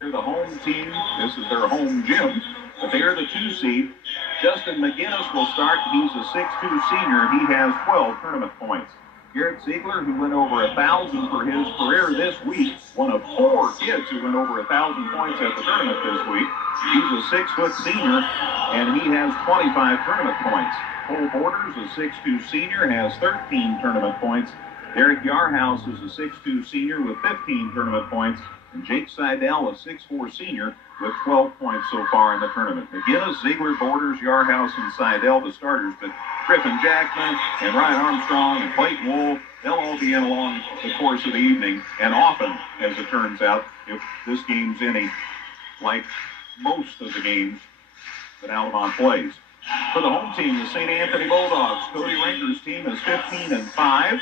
They're the home team. This is their home gym, but they are the 2 seed. Justin McGinnis will start. He's a 6'2 senior. He has 12 tournament points. Garrett Ziegler, who went over 1,000 for his career this week, one of 4 kids who went over 1,000 points at the tournament this week. He's a 6-foot senior, and he has 25 tournament points. Cole Borders, a 6'2 senior, has 13 tournament points. Derek Yarhouse is a 6'2 senior with 15 tournament points. And Jake Seidel, a 6'4 senior, with 12 points so far in the tournament. McGinnis, Ziegler, Borders, Yarhouse, and Seidel, the starters, but Griffin Jackman and Ryan Armstrong and Clayton Wolf, they'll all be in along the course of the evening. And often, as it turns out, if this game's any like most of the games that Altamont plays. For the home team, the St. Anthony Bulldogs, Cody Rinker's team is 15-5.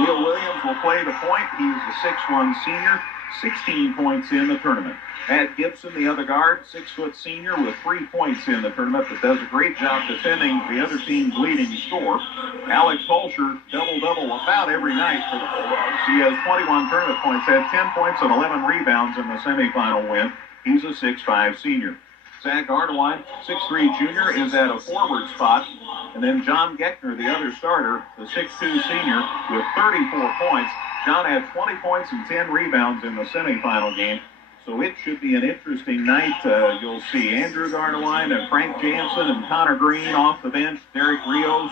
Neil Williams will play the point. He's a 6'1 senior, 16 points in the tournament. Matt Gibson, the other guard, 6-foot senior with 3 points in the tournament, but does a great job defending the other team's leading score. Alex Fulcher, double-double about every night for the Bulldogs. He has 21 tournament points, had 10 points and 11 rebounds in the semifinal win. He's a 6'5 senior. Zach Ardeline, 6'3 junior, is at a forward spot. And then John Geckner, the other starter, the 6'2 senior, with 34 points. John had 20 points and 10 rebounds in the semifinal game. So it should be an interesting night. You'll see Andrew Gardeline and Frank Jansen and Connor Green off the bench, Derek Rios.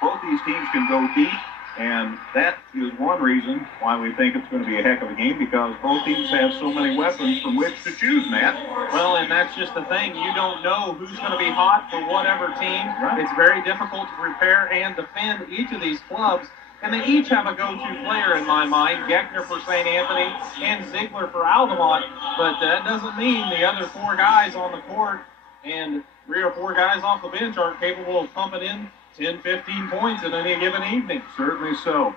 Both these teams can go deep. And that is one reason why we think it's going to be a heck of a game, because both teams have so many weapons from which to choose, Matt. Well, and that's just the thing. You don't know who's going to be hot for whatever team. Right. It's very difficult to prepare and defend each of these clubs. And they each have a go-to player in my mind, Geckner for St. Anthony and Ziegler for Altamont. But that doesn't mean the other 4 guys on the court and 3 or 4 guys off the bench aren't capable of pumping in 10, 15 points in any given evening. Certainly so.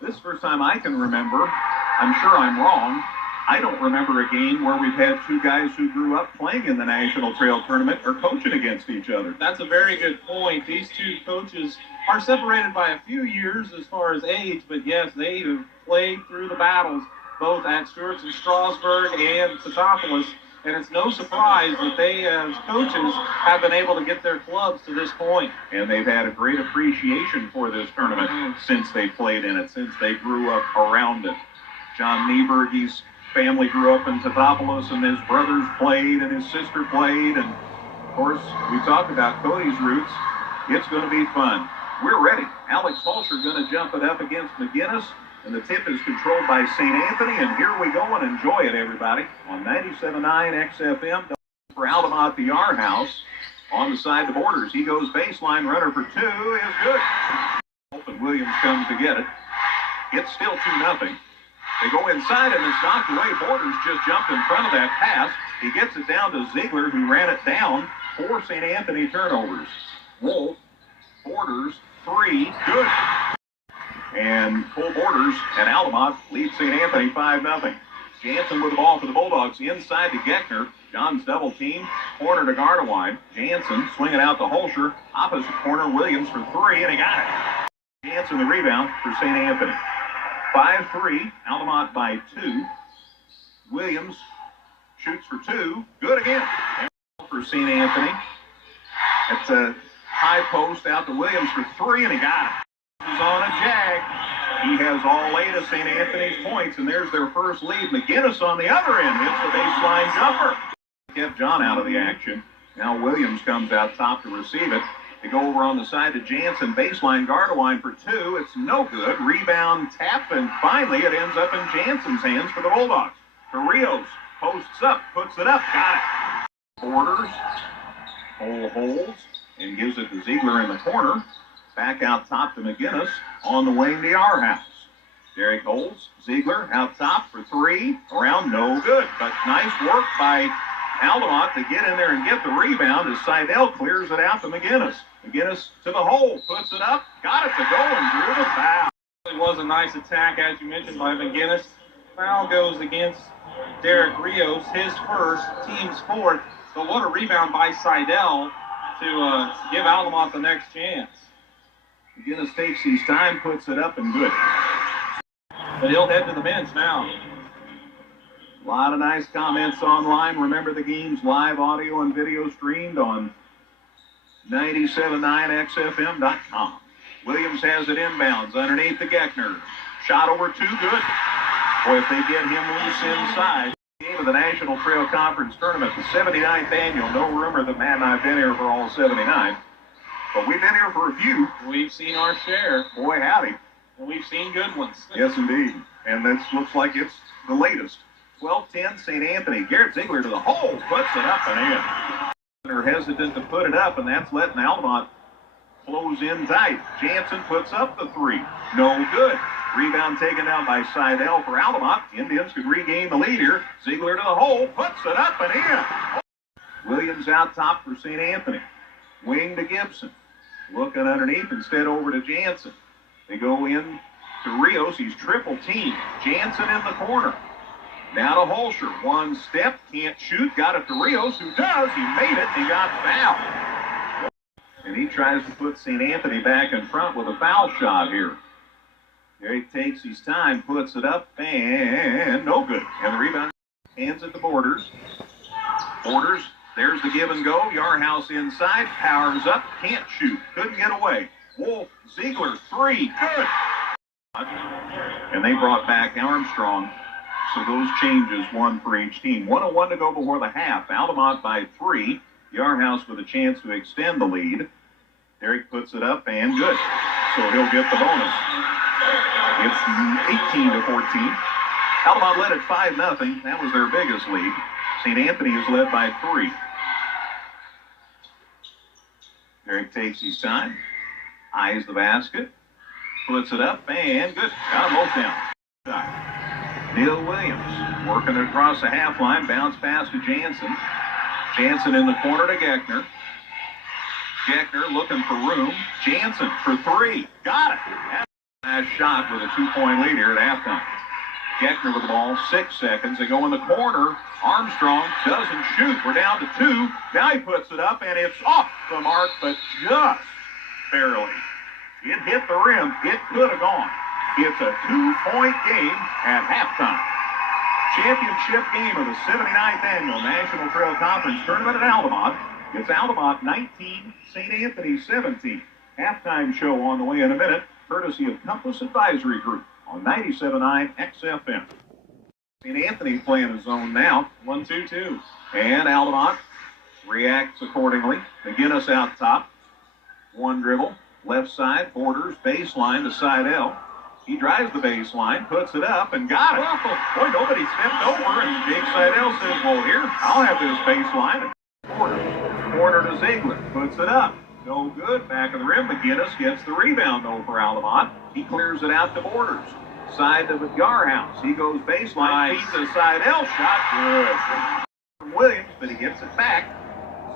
This is the first time I can remember. I'm sure I'm wrong. I don't remember a game where we've had 2 guys who grew up playing in the National Trail Tournament or coaching against each other. That's a very good point. These 2 coaches are separated by a few years as far as age, but yes, they have played through the battles, both at Stewart's and Strasburg and Petopolis. And it's no surprise that they, as coaches, have been able to get their clubs to this point. And they've had a great appreciation for this tournament since they played in it, since they grew up around it. John Nieberg's family grew up in Petopolis, and his brothers played, and his sister played. And, of course, we talked about Cody's roots. It's going to be fun. We're ready. Alex Fulcher going to jump it up against McGinnis. And the tip is controlled by St. Anthony, and here we go, and enjoy it, everybody, on 97.9 XFM for Altamont, the Yarhouse. On the side of Borders, he goes baseline, runner for 2 is good. And Williams comes to get it. It's still 2-0. They go inside, and it's knocked away. Borders just jumped in front of that pass. He gets it down to Ziegler, who ran it down. 4 St. Anthony turnovers. Wolf, Borders, 3, good. And Cole Borders and Altamont lead St. Anthony 5-0. Jansen with the ball for the Bulldogs inside to Geckner. John's double team, corner to Gardewine. Jansen swinging out to Holscher. Opposite corner, Williams for 3, and he got it. Jansen the rebound for St. Anthony. 5-3, Altamont by 2. Williams shoots for 2. Good again. And for St. Anthony. It's a high post out to Williams for 3, and he got it. Is on a jag. He has all 8 of St. Anthony's points, and there's their first lead. McGinnis on the other end hits the baseline jumper. Kept John out of the action. Now Williams comes out top to receive it. They go over on the side to Jansen. Baseline Gardewine for 2. It's no good. Rebound tap, and finally it ends up in Jansen's hands for the Bulldogs. Rios posts up, puts it up, got it. Borders, Cole holds, and gives it to Ziegler in the corner. Back out top to McGinnis on the wing to Yarhouse. Derek holds. Ziegler out top for 3. Around, no good. But nice work by Altamont to get in there and get the rebound as Seidel clears it out to McGinnis. McGinnis to the hole, puts it up, got it to go, and drew the foul. It was a nice attack, as you mentioned, by McGinnis. Foul goes against Derek Rios, his first, team's 4th. But what a rebound by Seidel to give Altamont the next chance. McGinnis takes his time, puts it up, and good. But he'll head to the bench now. A lot of nice comments online. Remember, the game's live audio and video streamed on 97.9xfm.com. Williams has it inbounds underneath the Geckner. Shot over two, good. Boy, if they get him loose inside. Game of the National Trail Conference Tournament, the 79th annual. No rumor that Matt and I have been here for all 79. But we've been here for a few. We've seen our share. Boy, howdy. And we've seen good ones. Yes, indeed. And this looks like it's the latest. 12-10, St. Anthony. Garrett Ziegler to the hole. Puts it up and in. They're hesitant to put it up, and that's letting Altamont close in tight. Jansen puts up the three. No good. Rebound taken down by Seidel for Altamont. Indians could regain the lead here. Ziegler to the hole. Puts it up and in. Williams out top for St. Anthony. Wing to Gibson. Looking underneath, instead over to Jansen. They go in to Rios. He's triple teamed. Jansen in the corner. Now to Holscher. One step. Can't shoot. Got it to Rios, who does. He made it. He got fouled. And he tries to put St. Anthony back in front with a foul shot here. There he takes his time, puts it up, and no good. And the rebound hands at the Borders. Borders, there's the give and go. Yarhouse inside, powers up, can't shoot, couldn't get away. Wolf, Ziegler, three, good. And they brought back Armstrong. So those changes, one for each team. 1:01 to go before the half. Altamont by 3. Yarhouse with a chance to extend the lead. Derek puts it up and good. So he'll get the bonus. It's 18-14. Altamont led at 5-0. That was their biggest lead. St. Anthony is led by 3. Derek takes his time. Eyes the basket. Puts it up and good. Got them both down. Neil Williams working across the half line. Bounce pass to Jansen. Jansen in the corner to Geckner. Geckner looking for room. Jansen for 3. Got it. Nice shot with a 2-point lead here at halftime. Geckner with the ball, 6 seconds. They go in the corner. Armstrong doesn't shoot. We're down to 2. Now he puts it up, and it's off the mark, but just barely. It hit the rim. It could have gone. It's a 2-point game at halftime. Championship game of the 79th annual National Trail Conference Tournament at Altamont. It's Altamont 19, St. Anthony 17. Halftime show on the way in a minute, courtesy of Compass Advisory Group on 97.9 XFM. St. Anthony playing his zone now. 1-2-2. And Altamont reacts accordingly. McGinnis out top. One dribble. Left side. Borders. Baseline to Seidel. He drives the baseline, puts it up, and got it. Boy, nobody stepped over, and Jake Seidel says, well, here, I'll have this baseline. Corner to Ziegler, puts it up. No good, back of the rim. McGinnis gets the rebound, though, for Altamont. He clears it out to Borders. Side to Yarhouse. He goes baseline, feeds to Seidel, shot good. From Williams, but he gets it back.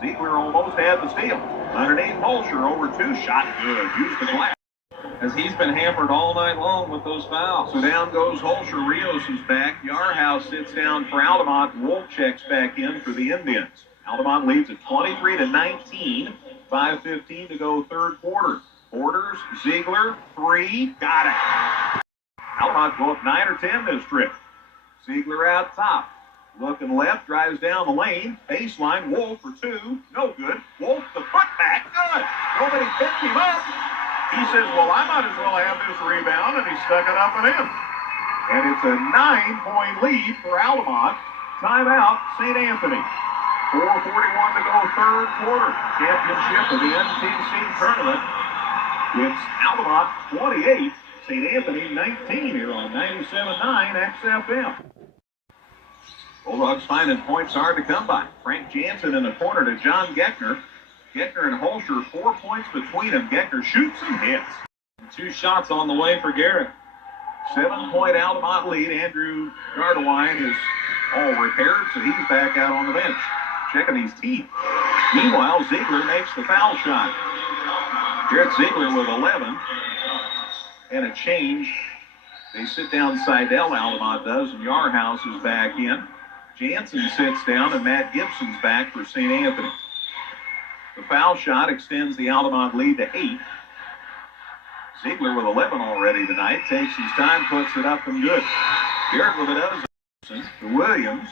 Ziegler almost had the steal. Underneath Holscher, over 2, shot good. Used the glass. As he's been hammered all night long with those fouls. So down goes Holscher. Rios is back. Yarhouse sits down for Altamont. Wolf checks back in for the Indians. Altamont leads at 23-19. 5:15 to go third quarter. Borders, Ziegler, 3, got it. Altamont go up 9 or 10 this trip. Ziegler out top. Looking left, drives down the lane. Baseline, Wolf for 2, no good. Wolf the putback, good. Nobody picked him up. He says, well, I might as well have this rebound, and he stuck it up and in. And it's a 9-point lead for Altamont. Timeout, St. Anthony. 4:41 to go third quarter. Championship of the NTC tournament. It's Altamont 28, St. Anthony 19 here on 97.9 XFM. Bulldogs finding points hard to come by. Frank Jansen in the corner to John Geckner. Geckner and Holscher, 4 points between them. Geckner shoots and hits. 2 shots on the way for Garrett. 7-point Altamont lead. Andrew Gardewine is all repaired, so he's back out on the bench, checking his teeth. Meanwhile, Ziegler makes the foul shot. Garrett Ziegler with 11. And a change. They sit down Seidel, Altamont does, and Yarhouse is back in. Jansen sits down, and Matt Gibson's back for St. Anthony. The foul shot extends the Altamont lead to 8. Ziegler with 11 already tonight. Takes his time, puts it up and good. Garrett with a dozen. To Williams.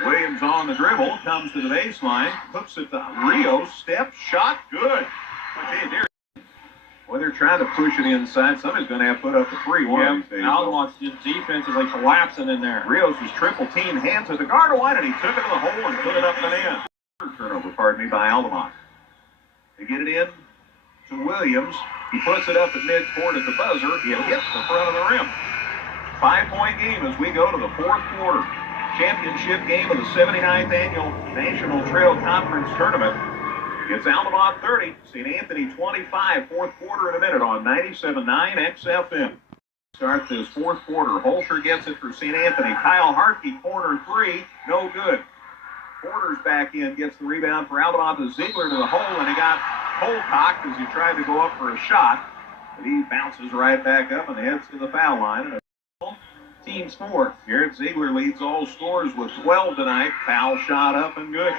Williams on the dribble, comes to the baseline, hooks it to Rios, step, shot, good. Well, they're trying to push it inside. Somebody's going to have to put up a three one of these days. Altamont's just defensively collapsing in there. Rios was triple team, hands to the guard line, and he took it to the hole and put it up and in. Turnover, by Altamont. They get it in to Williams. He puts it up at midcourt at the buzzer. He hits the front of the rim. 5-point game as we go to the fourth quarter. Championship game of the 79th Annual National Trail Conference Tournament. It's Altamont 30, St. Anthony 25, fourth quarter in a minute on 97.9 XFM. Start this fourth quarter. Holscher gets it for St. Anthony. Kyle Hartke, corner three, no good. Porter's back in, gets the rebound for Altamont to Ziegler to the hole, and he got hole-cocked as he tried to go up for a shot. But he bounces right back up and heads to the foul line. Team fourth. Garrett Ziegler leads all scorers with 12 tonight. Foul shot up and good.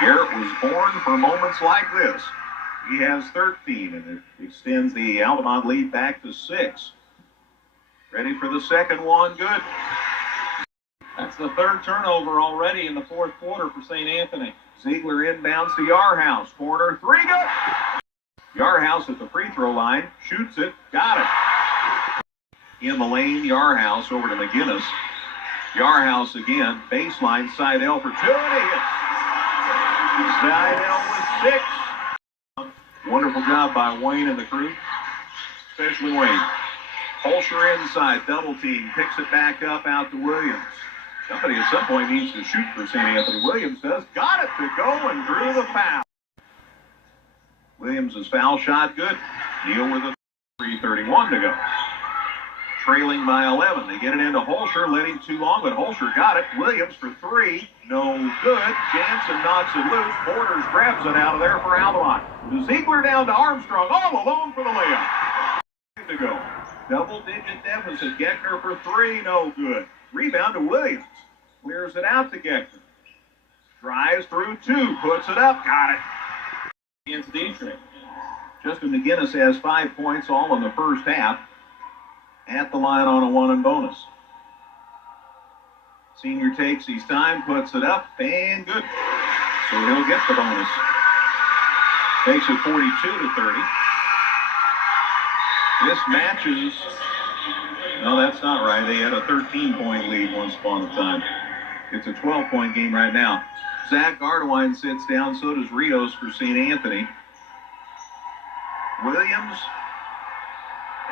Garrett was born for moments like this. He has 13, and it extends the Altamont lead back to 6. Ready for the second one. Good. That's the third turnover already in the fourth quarter for St. Anthony. Ziegler inbounds to Yarhouse. Corner three. Good. Yarhouse at the free throw line. Shoots it. Got it. In the lane, Yarhouse over to McGinnis. Yarhouse again, baseline, Seidel for two, and he hits. Seidel with 6. Wonderful job by Wayne and the crew, especially Wayne. Holscher inside, double team, picks it back up out to Williams. Somebody at some point needs to shoot for St. Anthony. Williams does, got it to go and drew the foul. Williams' foul shot, good. Neal with a 3:31 to go. Trailing by 11. They get it into Holscher, let him too long, but Holscher got it. Williams for 3, no good. Jansen knocks it loose. Porters grabs it out of there for Altamont. Ziegler down to Armstrong, all alone for the layup. To go. Double-digit deficit. Geckner for 3, no good. Rebound to Williams. Clears it out to Geckner. Drives through 2, puts it up, got it. Against Dietrich. Justin McGinnis has 5 points, all in the first half. At the line on a 1 and bonus. Senior takes his time, puts it up, and good. So he'll get the bonus. Takes it 42-30. This matches. No, that's not right. They had a 13-point lead once upon a time. It's a 12-point game right now. Zach Gardewine sits down, so does Rios for St. Anthony. Williams,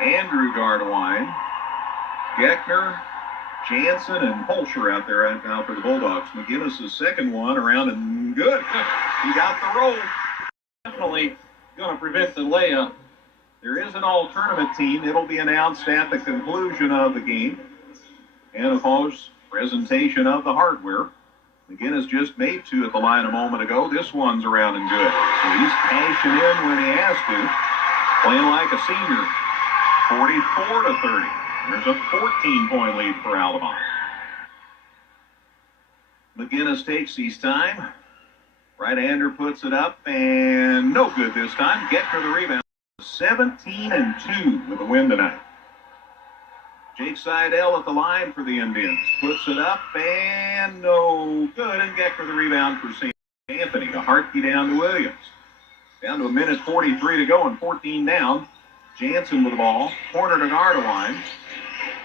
Andrew Gardewine, Geckner, Jansen, and Holscher out there right now for the Bulldogs. McGinnis' second one around and good. He got the roll. Definitely going to prevent the layup. There is an all-tournament team. It'll be announced at the conclusion of the game. And, of course, presentation of the hardware. McGinnis just made 2 at the line a moment ago. This one's around and good. So he's cashing in when he has to. Playing like a senior. 44-30. There's a 14-point lead for Altamont. McGinnis takes his time. Right-hander puts it up, and no good this time. Geckner the rebound. 17-2 with a win tonight. Jake Seidel at the line for the Indians. Puts it up, and no good. And Geckner the rebound for St. Anthony. A Hartke down to Williams. Down to a minute 43 to go and 14 down. Jansen with the ball. Corner to Gardewine.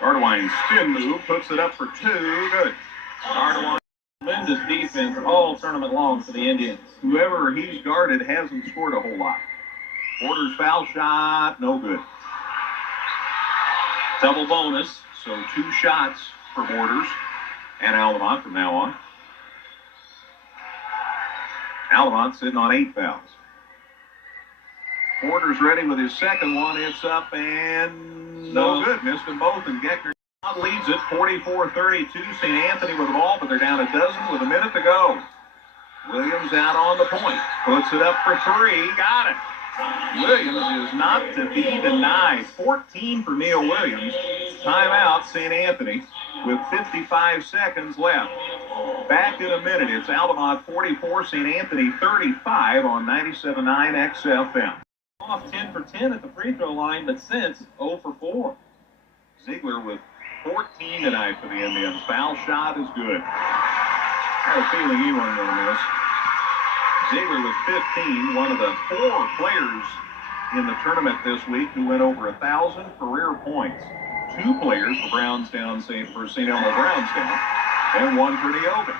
Gardewine spin move. Puts it up for 2. Good. Gardewine. Tremendous defense all tournament long for the Indians. Whoever he's guarded hasn't scored a whole lot. Porter's foul shot. No good. Double bonus. So 2 shots for Borders and Altamont from now on. Altamont sitting on 8 fouls. Porter's ready with his second one. It's up and no good. Missed them both, and Geckner leads it 44-32. St. Anthony with the ball, but they're down a dozen with a minute to go. Williams out on the point. Puts it up for 3. Got it. Williams is not to be denied. 14 for Neil Williams. Timeout, St. Anthony, with 55 seconds left. Back in a minute. It's Altamont 44, St. Anthony 35 on 97.9 XFM. Off 10 for 10 at the free throw line, but since 0 for 4. Ziegler with 14 tonight for the Indians. Foul shot is good. I had a feeling he wasn't going to miss. Ziegler with 15, one of the 4 players in the tournament this week who went over 1,000 career points. 2 players for for St. Elmo Brownstown, and 1 for Neoga.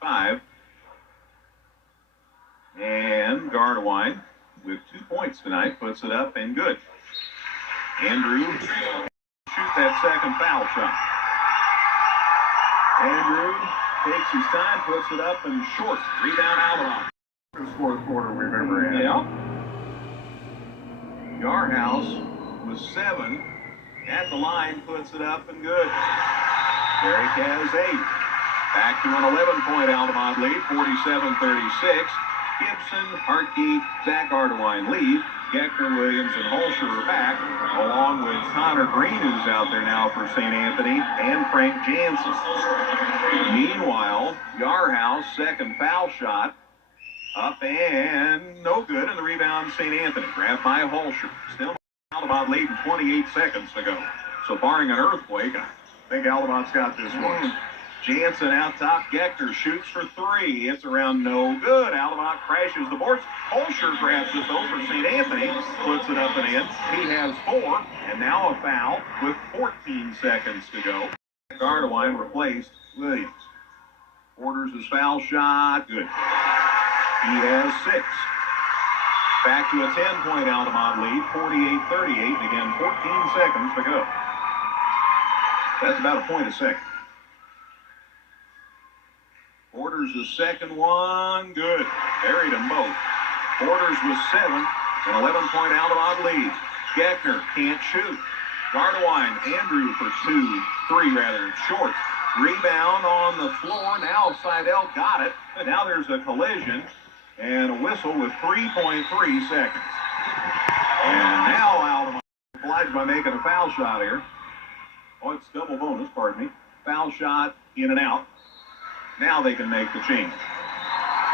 5. And Gardewine with 2 points tonight puts it up and good. Andrew shoot that second foul shot. Andrew takes his time, puts it up and short. Rebound Altamont. This fourth quarter we've ever had. Yeah. Yarhouse with 7 at the line, puts it up and good. Derek has 8. Back to an 11-point Altamont lead, 47-36. Gibson, Hartke, Zach Gardewine lead. Geckner, Williams, and Holscher are back, along with Connor Green, who's out there now for St. Anthony, and Frank Jansen. Meanwhile, Yarhouse, second foul shot, up and no good, and the rebound St. Anthony, grabbed by Holscher. Still Altamont lead, 28 seconds to go. So barring an earthquake, I think Altamont's got this one. Jansen out top. Geckner shoots for 3. It's around no good. Altamont crashes the boards. Holscher grabs it though for St. Anthony. Puts it up and in. He has 4. And now a foul with 14 seconds to go. Gardewine replaced Williams. Orders his foul shot. Good. He has 6. Back to a 10-point Altamont lead. 48-38. And again, 14 seconds to go. That's about a point a second. Orders the second one. Good. Buried them both. Orders with 7. An 11-point Altamont lead. Geckner can't shoot. Gardewine, Andrew for 3 rather. Short. Rebound on the floor. Now Seidel got it. Now there's a collision and a whistle with 3.3 seconds. And now Altamont obliged by making a foul shot here. Oh, it's double bonus, pardon me. Foul shot in and out. Now they can make the change.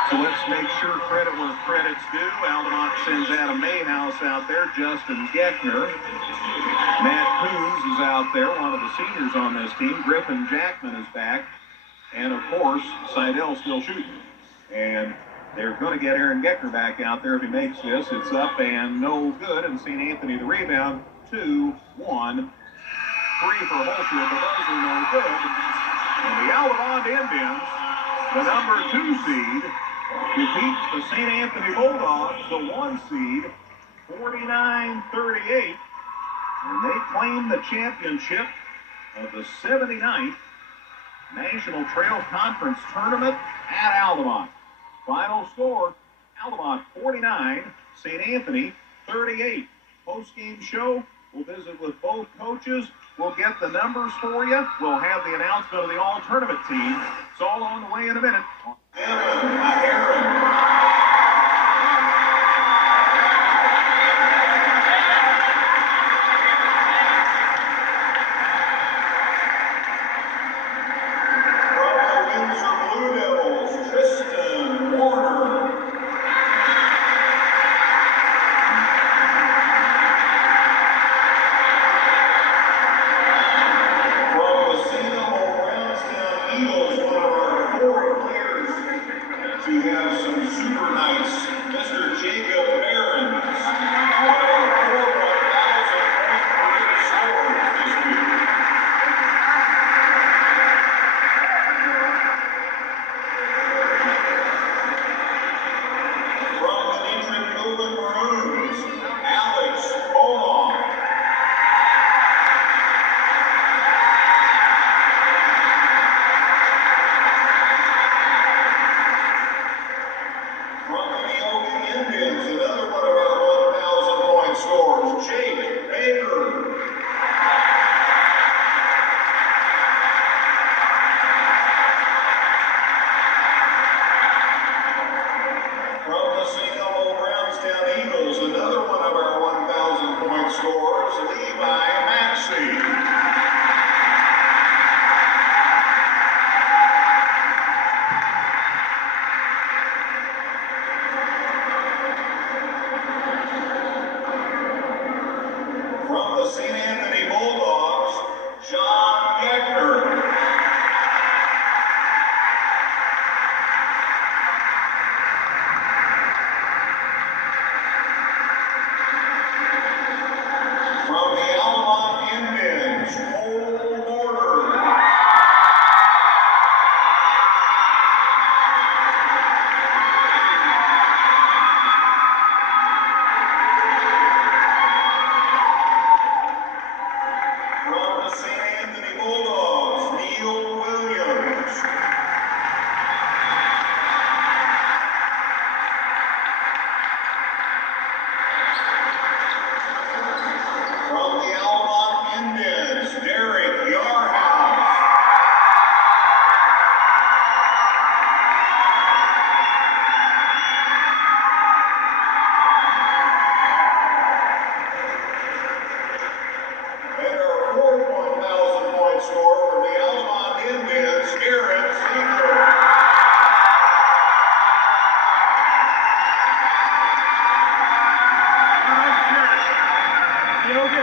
So let's make sure credit where credit's due. Altamont sends Adam Mayhouse out there. Justin Geckner. Matt Coons is out there, one of the seniors on this team. Griffin Jackman is back. And, of course, Seidel still shooting. And they're going to get Aaron Geckner back out there if he makes this. It's up and no good. And St. Anthony the rebound. 2-1. 3 for Holscher at the buzzer, no good. And the Altamont Indians, the number 2 seed, defeats the St. Anthony Bulldogs, the 1 seed, 49-38. And they claim the championship of the 79th National Trail Conference Tournament at Altamont. Final score, Altamont 49, St. Anthony 38. Post-game show, we'll visit with both coaches. We'll get the numbers for you. We'll have the announcement of the all-tournament team. It's all on the way in a minute. To have some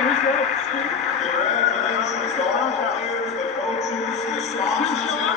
Congratulations to all the players, the coaches, the sponsors.